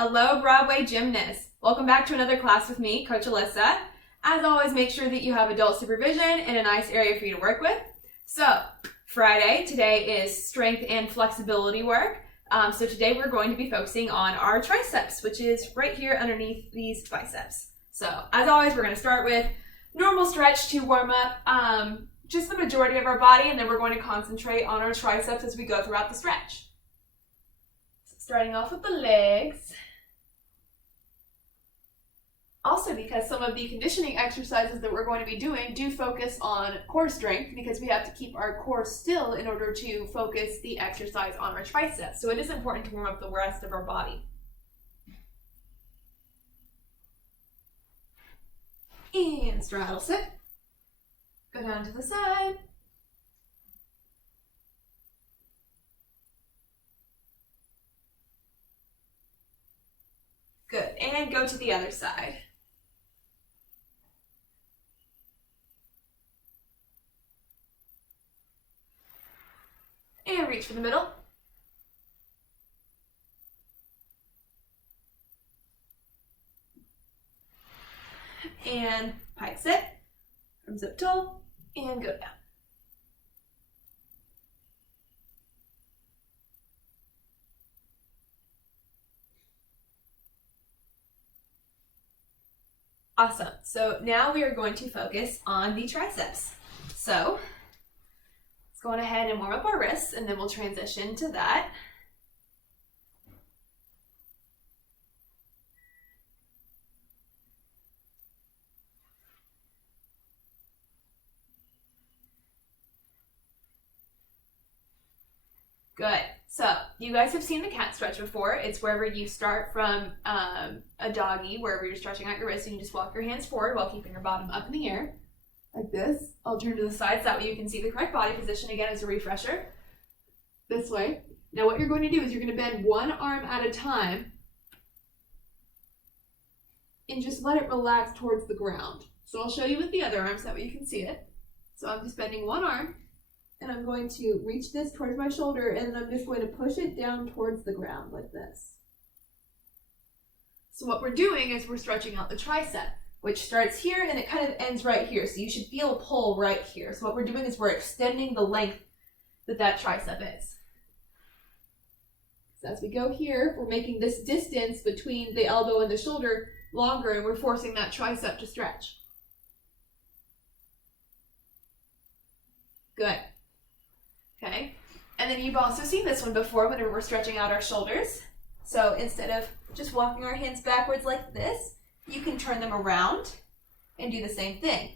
Hello, Broadway gymnasts. Welcome back to another class with me, Coach Alyssa. As always, make sure that you have adult supervision and a nice area for you to work with. So, Friday, today is strength and flexibility work. So today we're going to be focusing on our triceps, which is right here underneath these biceps. So, as always, we're going to start with normal stretch to warm up just the majority of our body, and then we're going to concentrate on our triceps as we go throughout the stretch. So starting off with the legs. Also, because some of the conditioning exercises that we're going to be doing do focus on core strength, because we have to keep our core still in order to focus the exercise on our triceps. So it is important to warm up the rest of our body. And straddle sit. Go down to the side. Good, and go to the other side. And reach for the middle. And pike sit, arms up tall, and go down. Awesome. So now we are going to focus on the triceps. So let's go on ahead and warm up our wrists, and then we'll transition to that. Good. So you guys have seen the cat stretch before. It's wherever you start from a doggy, wherever you're stretching out your wrists, and you just walk your hands forward while keeping your bottom up in the air. Like this. I'll turn to the side so that way you can see the correct body position again as a refresher. This way. Now what you're going to do is you're going to bend one arm at a time and just let it relax towards the ground. So I'll show you with the other arm so that way you can see it. So I'm just bending one arm, and I'm going to reach this towards my shoulder, and then I'm just going to push it down towards the ground like this. So what we're doing is we're stretching out the tricep, which starts here and it kind of ends right here. So you should feel a pull right here. So what we're doing is we're extending the length that tricep is. So as we go here, we're making this distance between the elbow and the shoulder longer, and we're forcing that tricep to stretch. Good. Okay, and then you've also seen this one before whenever we're stretching out our shoulders. So instead of just walking our hands backwards like this, you can turn them around and do the same thing.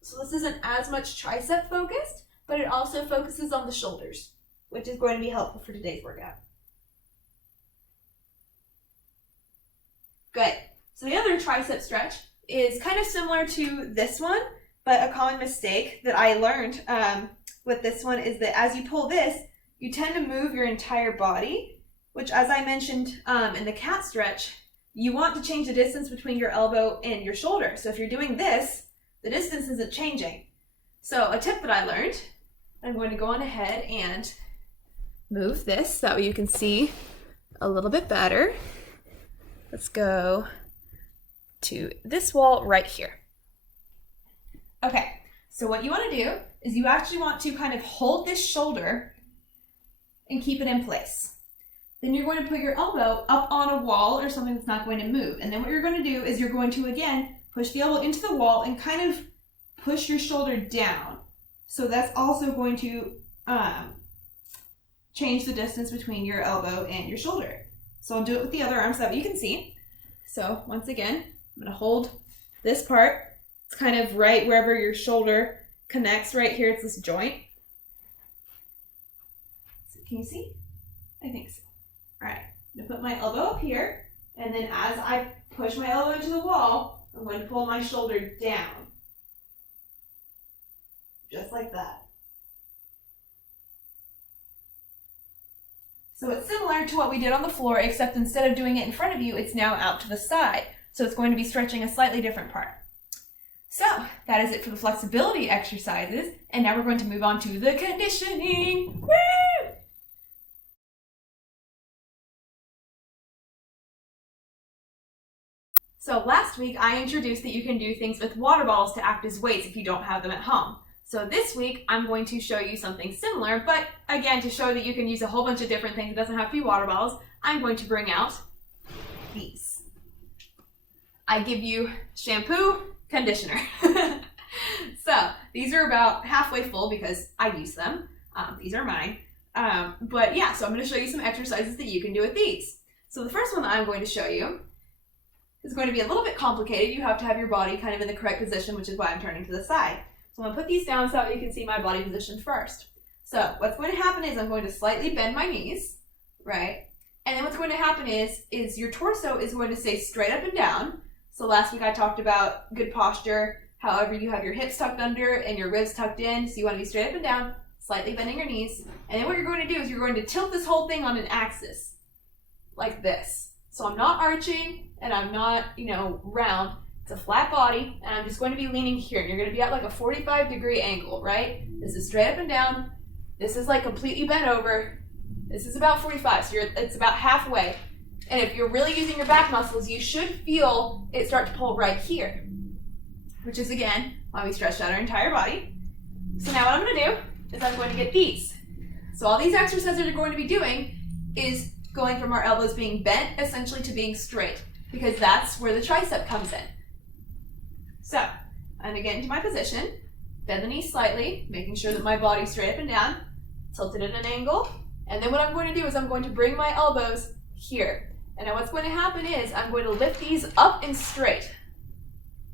So this isn't as much tricep focused, but it also focuses on the shoulders, which is going to be helpful for today's workout. Good. So the other tricep stretch is kind of similar to this one, but a common mistake that I learned with this one is that as you pull this, you tend to move your entire body, which, as I mentioned in the cat stretch, you want to change the distance between your elbow and your shoulder. So if you're doing this, the distance isn't changing. So a tip that I learned, I'm going to go on ahead and move this so that way you can see a little bit better. Let's go to this wall right here. Okay, so what you want to do is you actually want to kind of hold this shoulder and keep it in place. Then you're going to put your elbow up on a wall or something that's not going to move. And then what you're going to do is you're going to, again, push the elbow into the wall and kind of push your shoulder down. So that's also going to change the distance between your elbow and your shoulder. So I'll do it with the other arm so that you can see. So once again, I'm going to hold this part. It's kind of right wherever your shoulder connects right here. It's this joint. So can you see? I think so. All right, I'm going to put my elbow up here, and then as I push my elbow into the wall, I'm going to pull my shoulder down. Just like that. So it's similar to what we did on the floor, except instead of doing it in front of you, it's now out to the side. So it's going to be stretching a slightly different part. So that is it for the flexibility exercises, and now we're going to move on to the conditioning. Woo! last week, I introduced that you can do things with water bottles to act as weights if you don't have them at home. So this week, I'm going to show you something similar, but again, to show that you can use a whole bunch of different things, it doesn't have to be water bottles, I'm going to bring out these. I give you shampoo, conditioner. So these are about halfway full because I use them. These are mine. But yeah, so I'm going to show you some exercises that you can do with these. So the first one that I'm going to show you is going to be a little bit complicated. You have to have your body kind of in the correct position, which is why I'm turning to the side. So I'm going to put these down so that you can see my body position first. So what's going to happen is I'm going to slightly bend my knees, right? And then what's going to happen is your torso is going to stay straight up and down. So last week I talked about good posture, however you have your hips tucked under and your ribs tucked in. So you want to be straight up and down, slightly bending your knees. And then what you're going to do is you're going to tilt this whole thing on an axis, like this. So I'm not arching and I'm not, round. It's a flat body, and I'm just going to be leaning here. And you're going to be at like a 45-degree angle, right? This is straight up and down. This is like completely bent over. This is about 45, so it's about halfway. And if you're really using your back muscles, you should feel it start to pull right here, which is, again, why we stretched out our entire body. So now what I'm going to do is I'm going to get these. So all these exercises that you're going to be doing is going from our elbows being bent, essentially, to being straight, because that's where the tricep comes in. So, I'm going to get into my position, bend the knees slightly, making sure that my body's straight up and down, tilted at an angle, and then what I'm going to do is I'm going to bring my elbows here. And now what's going to happen is I'm going to lift these up and straight,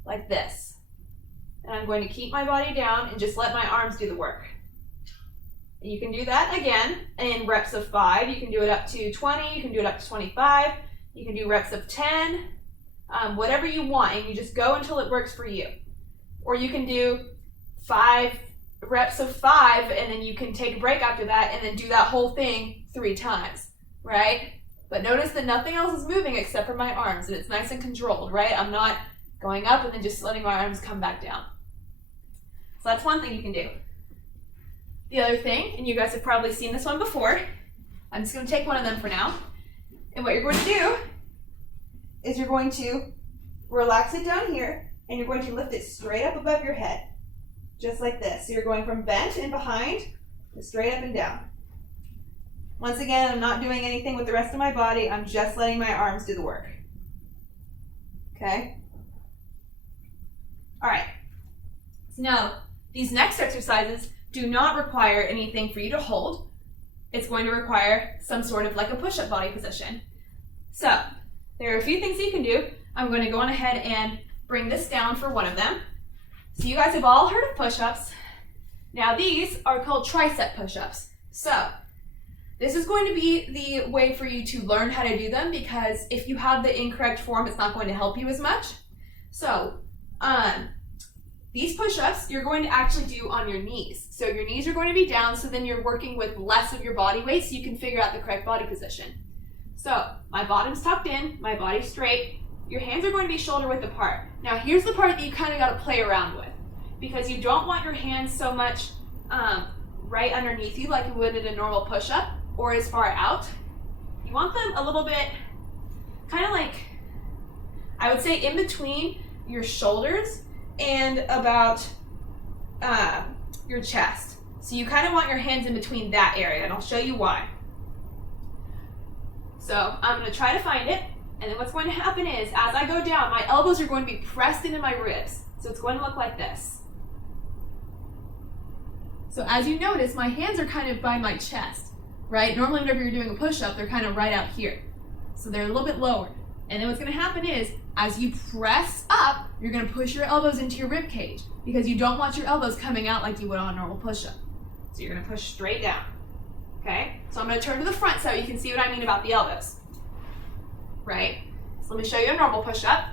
like this. And I'm going to keep my body down and just let my arms do the work. And you can do that again in reps of 5. You can do it up to 20, you can do it up to 25, you can do reps of 10, whatever you want, and you just go until it works for you. Or you can do 5 reps of 5, and then you can take a break after that and then do that whole thing 3 times, right? But notice that nothing else is moving except for my arms, and it's nice and controlled, right? I'm not going up and then just letting my arms come back down. So that's one thing you can do. The other thing, and you guys have probably seen this one before, I'm just going to take one of them for now, and what you're going to do is you're going to relax it down here, and you're going to lift it straight up above your head, just like this. So you're going from bent and behind to straight up and down. Once again, I'm not doing anything with the rest of my body. I'm just letting my arms do the work. Okay? All right. So now, these next exercises do not require anything for you to hold. It's going to require some sort of like a push-up body position. So, there are a few things you can do. I'm going to go on ahead and bring this down for one of them. So you guys have all heard of push-ups. Now these are called tricep push-ups. So this is going to be the way for you to learn how to do them, because if you have the incorrect form, it's not going to help you as much. So these push-ups you're going to actually do on your knees. So your knees are going to be down, so then you're working with less of your body weight so you can figure out the correct body position. So my bottom's tucked in, my body's straight, your hands are going to be shoulder width apart. Now here's the part that you kind of got to play around with, because you don't want your hands so much right underneath you like you would in a normal push-up or as far out. You want them a little bit kind of like, I would say, in between your shoulders and about your chest. So you kind of want your hands in between that area, and I'll show you why. So I'm going to try to find it, and then what's going to happen is as I go down, my elbows are going to be pressed into my ribs. So it's going to look like this. So as you notice, my hands are kind of by my chest, right? Normally whenever you're doing a push-up, they're kind of right out here. So they're a little bit lower. And then what's going to happen is as you press up, you're going to push your elbows into your rib cage, because you don't want your elbows coming out like you would on a normal push-up. So you're going to push straight down. Okay, so I'm going to turn to the front so you can see what I mean about the elbows, right? So let me show you a normal push-up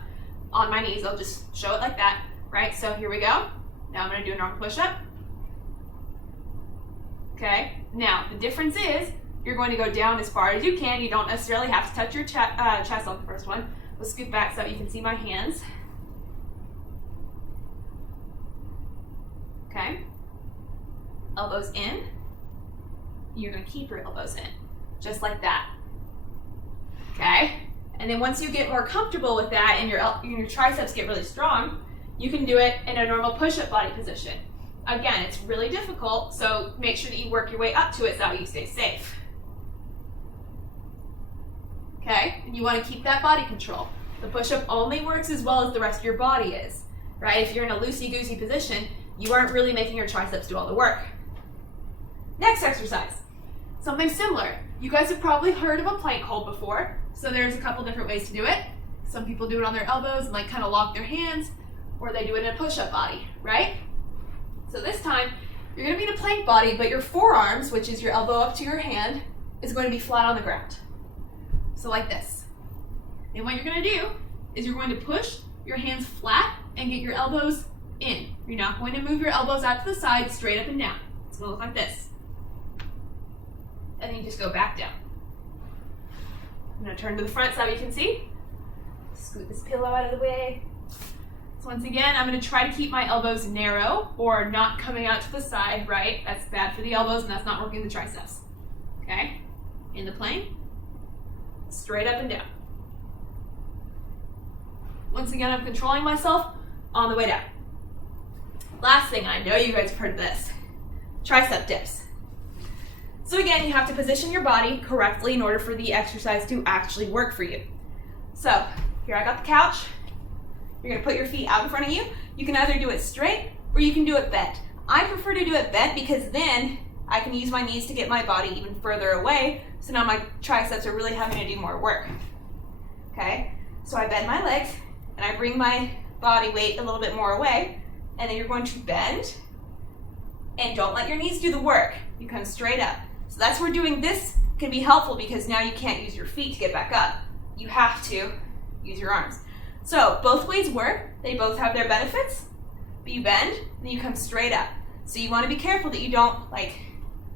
on my knees. I'll just show it like that, right? So here we go. Now I'm going to do a normal push-up. Okay, now the difference is you're going to go down as far as you can. You don't necessarily have to touch your chest on the first one. We'll scoot back so you can see my hands. Okay, elbows in. You're going to keep your elbows in, just like that. Okay, And then once you get more comfortable with that and your triceps get really strong, you can do it in a normal push-up body position. Again, it's really difficult, so make sure that you work your way up to it so that you stay safe. Okay, and you want to keep that body control. The push-up only works as well as the rest of your body is, right? If you're in a loosey-goosey position, you aren't really making your triceps do all the work. Next exercise, something similar. You guys have probably heard of a plank hold before, so there's a couple different ways to do it. Some people do it on their elbows and like kind of lock their hands, or they do it in a push-up body, right? So this time, you're gonna be in a plank body, but your forearms, which is your elbow up to your hand, is going to be flat on the ground. So like this. And what you're gonna do is you're going to push your hands flat and get your elbows in. You're not going to move your elbows out to the side, straight up and down. It's gonna look like this. And then you just go back down. I'm gonna turn to the front so that you can see. Scoot this pillow out of the way. So once again, I'm gonna try to keep my elbows narrow or not coming out to the side, right? That's bad for the elbows and that's not working the triceps. Okay? In the plank, straight up and down. Once again, I'm controlling myself on the way down. Last thing, I know you guys have heard of this, tricep dips. So again, you have to position your body correctly in order for the exercise to actually work for you. So here I got the couch. You're gonna put your feet out in front of you. You can either do it straight or you can do it bent. I prefer to do it bent because then I can use my knees to get my body even further away. So now my triceps are really having to do more work. Okay, so I bend my legs and I bring my body weight a little bit more away. And then you're going to bend and don't let your knees do the work. You come straight up. So that's where doing this can be helpful because now you can't use your feet to get back up. You have to use your arms. So both ways work. They both have their benefits. But you bend and then you come straight up. So you want to be careful that you don't like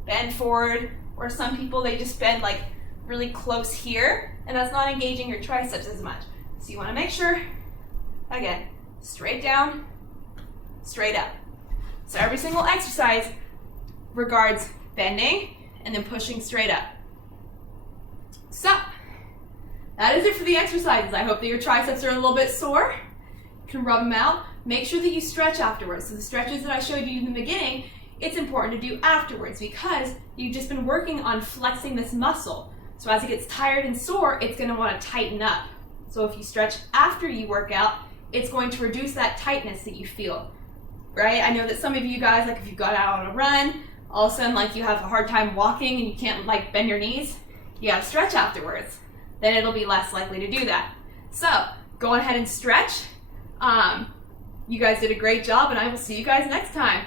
bend forward, or some people they just bend like really close here and that's not engaging your triceps as much. So you want to make sure, again, straight down, straight up. So every single exercise regards bending and then pushing straight up. So that is it for the exercises. I hope that your triceps are a little bit sore. You can rub them out. Make sure that you stretch afterwards. So the stretches that I showed you in the beginning, it's important to do afterwards because you've just been working on flexing this muscle. So as it gets tired and sore, it's going to want to tighten up. So if you stretch after you work out, it's going to reduce that tightness that you feel, right? I know that some of you guys, like if you got out on a run, all of a sudden like you have a hard time walking and you can't like bend your knees, you gotta stretch afterwards. Then it'll be less likely to do that. So go on ahead and stretch. You guys did a great job and I will see you guys next time.